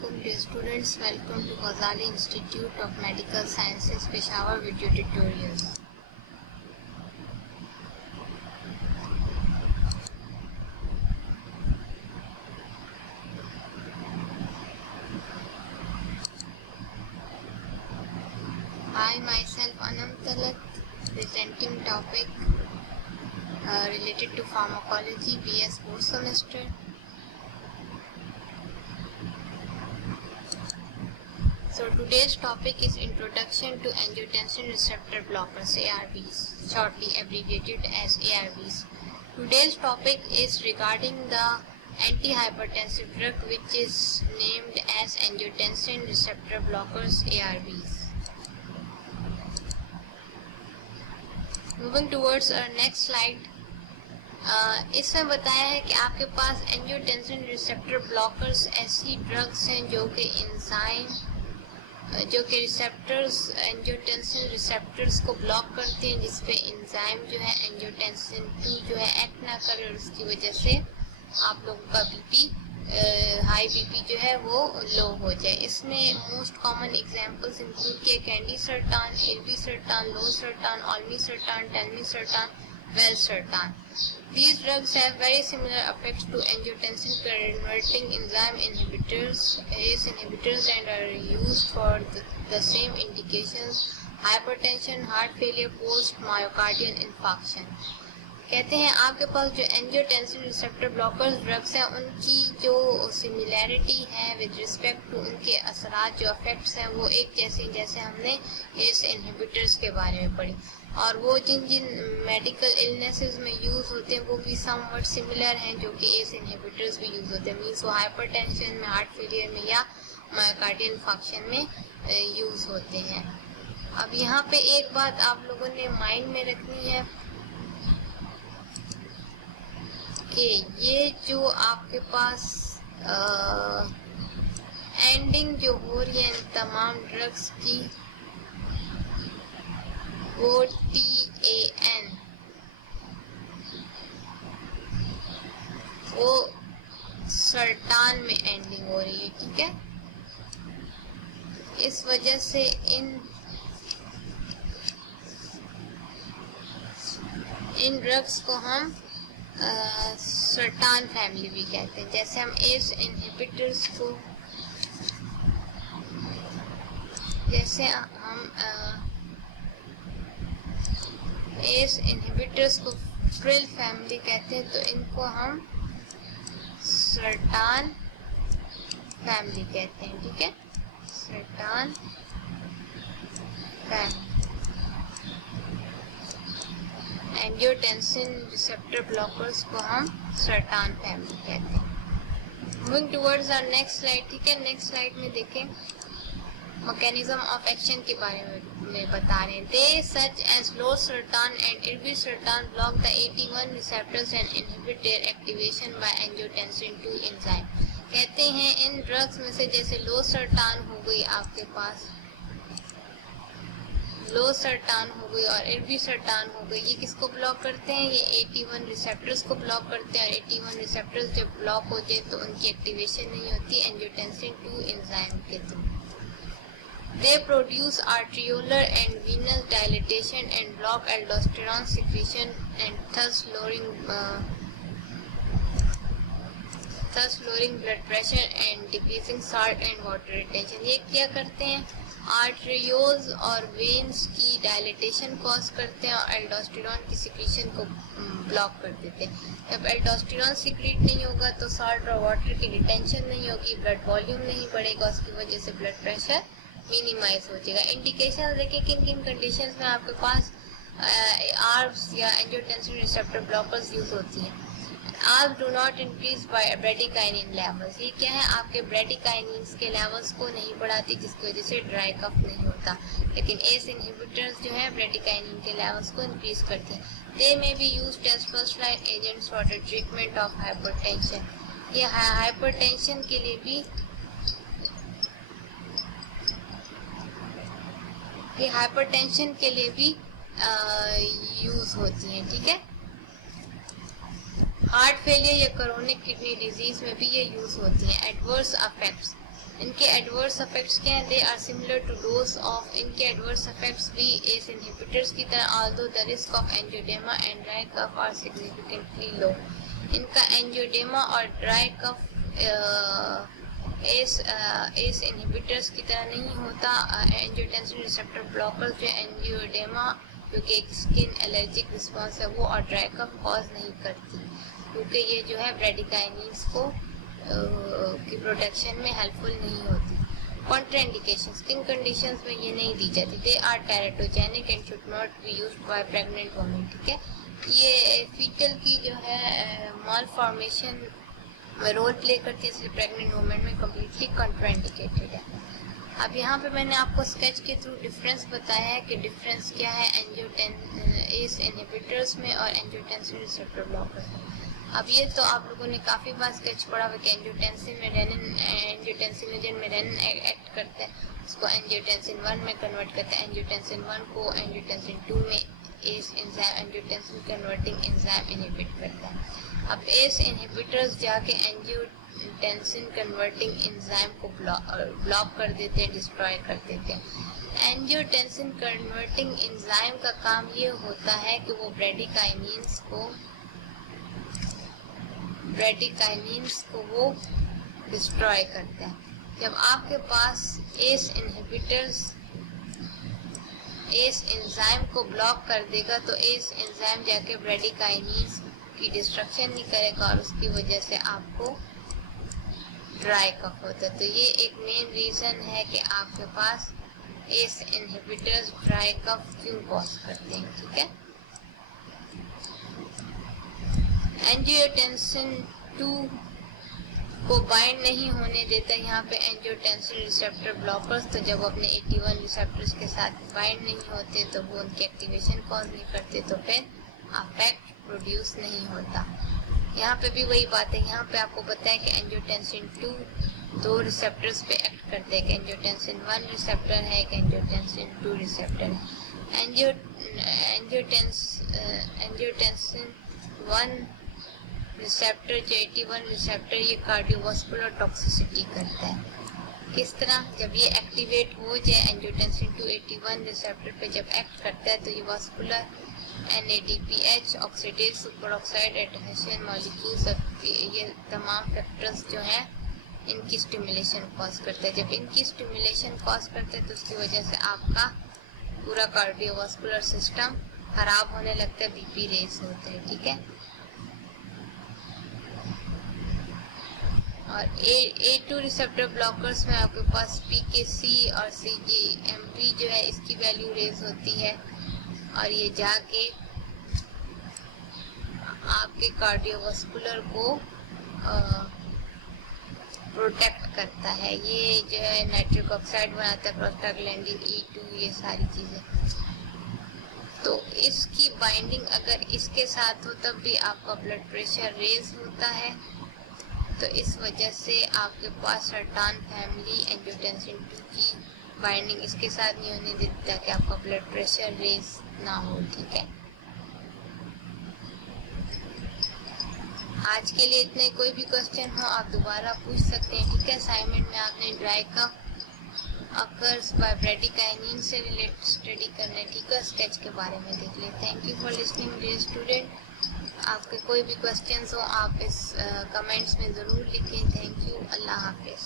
Assalamualaikum dear students, welcome to Ghazali Institute of Medical Sciences Peshawar video tutorials. I myself Anam Talat presenting topic related to pharmacology BS 4th semester. So today's topic is Introduction to Angiotensin Receptor Blockers ARBs, shortly abbreviated as ARBs. Today's topic is regarding the antihypertensive drug which is named as Angiotensin Receptor Blockers ARBs. Moving towards our next slide. इसमें बताया है कि आपके पास angiotensin receptor blockers ऐसी drugs हैं जो कि receptors angiotensin receptors को ब्लॉक करते हैं, जिसपे एंजाइम जो है एंजियोटेंसिन 2 जो है एक्ट ना करे और उसकी वजह से आप लोगों का बीपी हाई बीपी जो है वो लो हो जाए. इसमें मोस्ट कॉमन एग्जांपल्स इंक्लूड किए कैंडिसर्टान, इल्विसर्टान, लोसर्टान, ऑल्मिसर्टान, टेल्मिसर्टान, वेल्सर्टान. These drugs have very similar effects to angiotensin converting enzyme inhibitors, ACE inhibitors, and are used for the same indications: hypertension, heart failure, post myocardial infarction. कहते हैं आपके पास जो एंजियोटेंसिन रिसेप्टर ब्लॉकर्स ड्रग्स हैं उनकी जो similarity है with respect to उनके असरात जो इफेक्ट्स हैं वो एक जैसे हमने एस इनहिबिटर्स के बारे में पढ़ी, और वो जिन मेडिकल इलनेसेस में यूज़ होते हैं वो भी समवट सिमिलर हैं जो कि एस इनहिबिटर्स भी यूज़ होते हैं. मीन्स वो हाइपरटेंशन में, हार्ट फेलियर में या मायोकार्डियल इंफार्क्शन में यूज़ होते हैं. अब यहाँ पे एक बात आप लोगों ने माइंड में रखनी है कि ये जो आपके पास एंडिंग जो हो रही है इन तमाम ड्रग्स की वो TAN वो सर्टान में एंडिंग हो रही है. ठीक है, इस वजह से इन ड्रग्स को हम सर्टान फैमिली भी कहते हैं. जैसे हम एस इनहिबिटर्स को एस इनहिबिटर्स को फ्रिल फैमिली कहते हैं, तो इनको हम सर्टान फैमिली कहते हैं. ठीक है, sartan family. Angiotensin receptor blockers को हम सर्टान फैमिली कहते हैं. Moving towards our next slide. ठीक है, नेक्स्ट स्लाइड में देखें मैकेनिज्म ऑफ एक्शन के बारे में बता रहे हैं. They such as losartan and irbesartan block the AT1 receptors and inhibit their activation by angiotensin 2 enzyme. कहते हैं इन ड्रग्स में से जैसे लोसर्टान हो गई, आपके पास लोसर्टान हो गई और इल्विसर्टान हो गई, ये किसको ब्लॉक करते हैं? ये AT1 रिसेप्टर्स को ब्लॉक करते हैं. और AT1 रिसेप्टर्स जब ब्लॉक हो जाए तो उनकी एक्टिवेशन नहीं होती एंजियोटेंसिन 2 एंजाइम के through. They produce arteriolar and venous dilatation and block aldosterone secretion and thus lowering blood pressure and decreasing salt and water retention. ये क्या करते हैं? आर्टरियोल्स और वेन्स की डायलेटेशन कॉज करते हैं और एल्डोस्टेरॉन की सिक्रीशन को ब्लॉक कर देते हैं. जब एल्डोस्टेरॉन सिक्रीट नहीं होगा तो साल्ट और वाटर की रिटेंशन नहीं होगी, ब्लड वॉल्यूम नहीं बढ़ेगा, उसकी वजह से ब्लड प्रेशर मिनिमाइज हो जाएगा. इंडिकेशन देखिए किन किन कंडीशंस में आपके पास आर्ब्स या एंजियोटेंसिन रिसेप्टर ब्लॉकर्स यूज होती हैं. ARBs do not increase by bradykinin levels. ये क्या है? आपके ब्रेडिकाइनिन के लेवल्स को नहीं बढ़ाती, जिसकी वजह से ड्राई कफ नहीं होता. लेकिन एस इनहिबिटर्स जो है ब्रेडिकाइनिन के लेवल्स को इंक्रीज करते हैं. They may be used as first line agents for the treatment of hypertension. ये हाइपरटेंशन के लिए भी यूज होती हैं. ठीक है, हार्ट फेलियर या क्रोनिक किडनी डिजीज में भी ये यूज होती हैं. एडवर्स इफेक्ट्स इनके एडवर्स इफेक्ट्स क्या हैं? They are similar to those of, इनके एडवर्स इफेक्ट्स भी एस इनहिबिटर्स की तरह, although the risk of angioedema and dry cough are significantly लो। इनका एंजियोडेमा और ड्राई कफ एस इनहिबिटर्स की तरह नहीं होता। एंजियोटेंसिन रिसेप्टर ब्लॉकर्स जो एंजियोडेमा जो कि एक स्किन एलर्जिक रिस्पॉन्स है वो और ड्राई कफ कॉज नहीं करती, क्योंकि ये जो है ब्रेडिकाइनिन्स को की प्रोटेक्शन में हेल्पफुल नहीं होती। कॉन्ट्राइंडिकेशंस, किन कंडीशंस में ये नहीं दी जाती? They are teratogenic and should not be used by pregnant women. ठीक है, ये फीटल की जो है माल फॉर्मेशन में रोल प्ले करती है, इसलिए प्रेग्नेंट वुमेन में कम्प्लीटली कॉन्ट्राइंडिकेटेड है। अब यहाँ पे मैंने आपको स्केच के थ्रू डिफरेंस बताया है कि डिफरेंस क्या है एस इनहिबिटर्स में और एंजियोटेंसिन रिसेप्टर ब्लॉकर्स में। अब ये तो आप लोगों ने काफ़ी बार स्केच पढ़ा हुआ कि एंजियोटेंसिन में एंजियोटेंसिनोजन में रेनिन एक्ट करता है, उसको एंजियोटेंसिन 1 में कन्वर्ट करता है, एंजियोटेंसिन 1 को एंजियोटेंसिन 2 में ACE enzyme angiotensin converting enzyme inhibit करता है। अब एस इनहिबिटर्स जाके एंजियोटेंसिन कन्वर्टिंग एंजाइम को ब्लॉक कर देते हैं, डिस्ट्रॉय कर देते हैं। एंजियोटेंसिन कन्वर्टिंग एंजाइम का काम ये होता है कि वो ब्रेडिकाइनिन्स को वो डिस्ट्रॉय करते हैं। जब आपके पास एस इनहिबिटर्स एस एंजाइम को ब्लॉक कर देगा तो एस एंजाइम जाके ब्रेडिकाइनिन्स की डिस्ट्रक्शन नहीं करेगा और उसकी वजह से आपको ड्राई कफ होता है। तो ये एक मेन रीज़न है कि आपके पास एस इनहिबिटर्स ड्राई कफ क्यों कॉज करते हैं। ठीक है, एंजियोटेंसिन 2 को बाइंड नहीं होने देता यहाँ पे एंजियोटेंसिन रिसेप्टर ब्लॉकर्स, तो जब अपने 81 रिसेप्टर्स के साथ बाइंड नहीं होते तो वो उनकी एक्टिवेशन कॉज नहीं करते, तो फिर अफेक्ट प्रोड्यूस नहीं होता। यहाँ पे भी वही बात है, यहाँ पे आपको पता है कि एंजियोटेंसिन 2 दो रिसेप्टर्स पे एक्ट करते हैं, एंजियोटेंसिन 1 रिसेप्टर है, एक एंजियोटेंसिन 2 रिसेप्टर है। एंजियोटेंसिन 1 रिसेप्टर जो 81 रिसेप्टर ये कार्डियोवास्कुलर टॉक्सिसिटी करता है। किस तरह? जब ये एक्टिवेट हो जाए एंजियोटेंसिन 2 81 रिसेप्टर पे जब एक्ट करता है तो ये vascular NADPH oxidase super oxide adhesion molecules, ये तमाम फैक्टर्स जो हैं इनकी स्टिमुलेशन कॉज करता है। जब इनकी स्टिमुलेशन कॉज करता है तो उसकी वजह से आपका पूरा कार्डियोवास्कुलर सिस्टम खराब होने लगता है, BP रेज होते हैं। ठीक है, और A2 रिसेप्टर ब्लॉकर्स में आपके पास PKC और CGMP जो है इसकी वैल्यू रेज होती है और ये जाके आपके कार्डियोवास्कुलर को प्रोटेक्ट करता है। ये जो है नाइट्रिक ऑक्साइड बनाता है, प्रोस्टाग्लैंडिन E2, ये सारी चीज़ें। तो इसकी बाइंडिंग अगर इसके साथ हो तब भी आपका ब्लड प्रेशर रेज होता है, तो इस वजह से आपके पास सर्टान फैमिली एंजियोटेंसिन 2 की बाइंडिंग इसके साथ नहीं होने देता कि आपका ब्लड प्रेशर रेज ना हो। ठीक है, आज के लिए इतने। कोई भी क्वेश्चन हो आप दोबारा पूछ सकते हैं। ठीक है, असाइनमेंट में आपने dry cough occurs by bradykinin से रिलेटेड स्टडी करना है। ठीक है, स्केच के बारे में देख लें। Thank you for listening dear student. आपके कोई भी क्वेश्चंस हो आप इस कमेंट्स में ज़रूर लिखें। थैंक यू, अल्लाह हाफिज़।